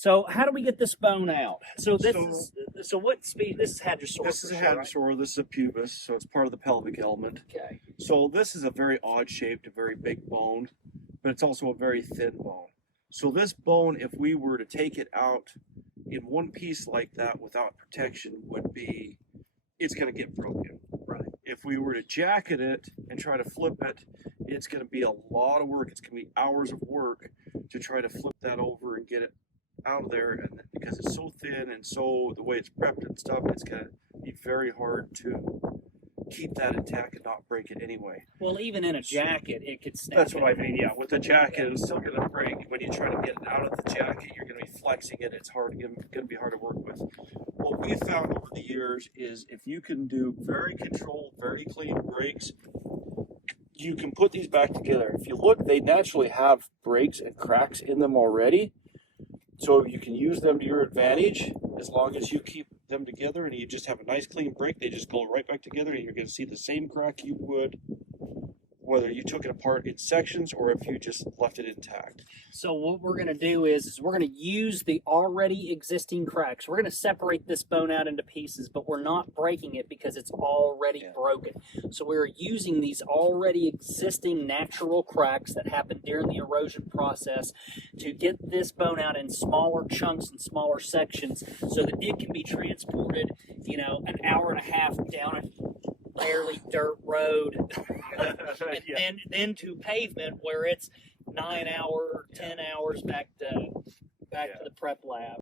So how do we get this bone out? So what species? This is Hadrosaur. This is a right? hadrosaur. This is a pubis, so it's part of the pelvic element. Okay. So this is a very odd shaped, a very big bone, but it's also a very thin bone. So this bone, if we were to take it out in one piece like that without protection, it's going to get broken. Right. If we were to jacket it and try to flip it, it's going to be a lot of work. It's going to be hours of work to try to flip that over and get it out of there, and because it's so thin and so the way it's prepped and stuff, it's going to be very hard to keep that intact and not break it anyway. Well, even in a jacket, it could snap. That's what I mean. Yeah, with the jacket, it's still going to break. When you try to get it out of the jacket, you're going to be flexing it. It's going to be hard to work with. What we found over the years is if you can do very controlled, very clean breaks, you can put these back together. If you look, they naturally have breaks and cracks in them already. So you can use them to your advantage as long as you keep them together and you just have a nice clean break. They just go right back together and you're going to see the same crack you would whether you took it apart in sections or if you just left it intact. So what we're going to do is we're going to use the already existing cracks. We're going to separate this bone out into pieces, but we're not breaking it because it's already broken. So we're using these already existing natural cracks that happen during the erosion process to get this bone out in smaller chunks and smaller sections so that it can be transported, an hour and a half down a barely dirt road and then to pavement where it's 9 hours or 10 hours back to the prep lab.